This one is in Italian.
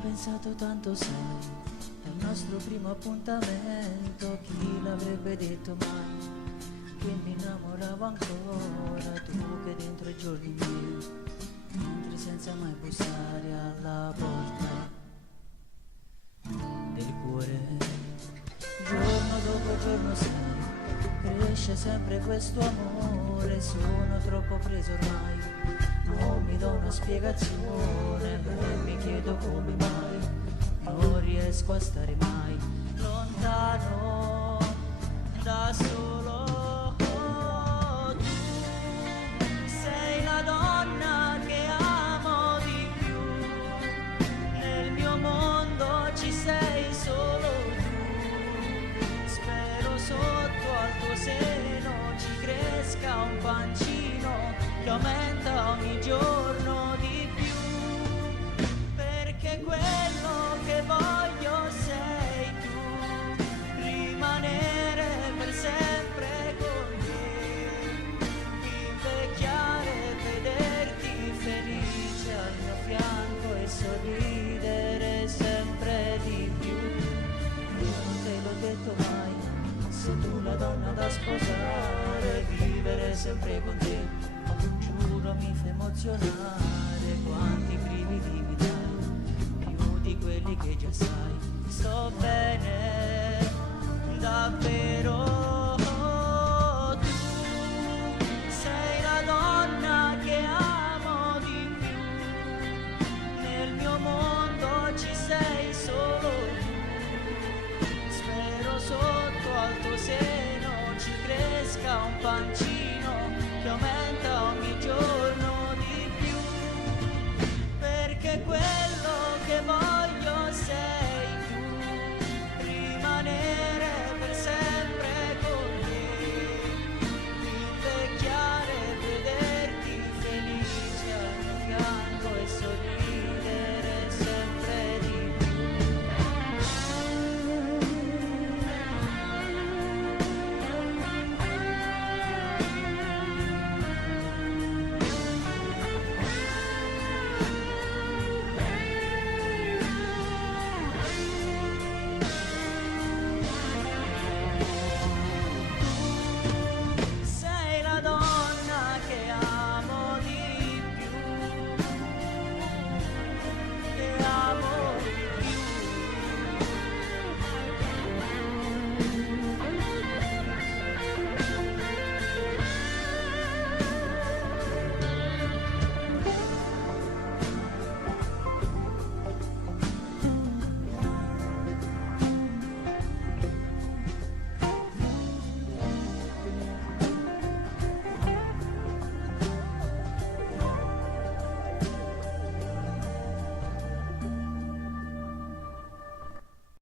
Pensato tanto, sai, è il nostro primo appuntamento, chi l'avrebbe detto mai, che mi innamoravo ancora, tu che dentro i giorni miei, entri senza mai bussare alla porta del cuore, giorno dopo giorno sai, cresce sempre questo amore, sono troppo preso ormai, non mi do una spiegazione e mi chiedo come mai non riesco a stare mai lontano da solo. Tu sei la donna che amo di più, nel mio mondo ci sei solo tu, spero sotto al tuo seno ci cresca un pancino che aumenta ogni giorno di più, perché quello che voglio sei tu, rimanere per sempre con te, invecchiare, vederti felice al mio fianco e sorridere sempre di più. Io non te l'ho detto mai, sei tu la donna da sposare, vivere sempre con te. Giuro mi fa emozionare, quanti brividi mi dai, più di quelli che già sai, sto bene, davvero. Tu sei la donna che amo di più, nel mio mondo ci sei solo tu, spero sotto al tuo seno ci cresca un pancino che aumenta ogni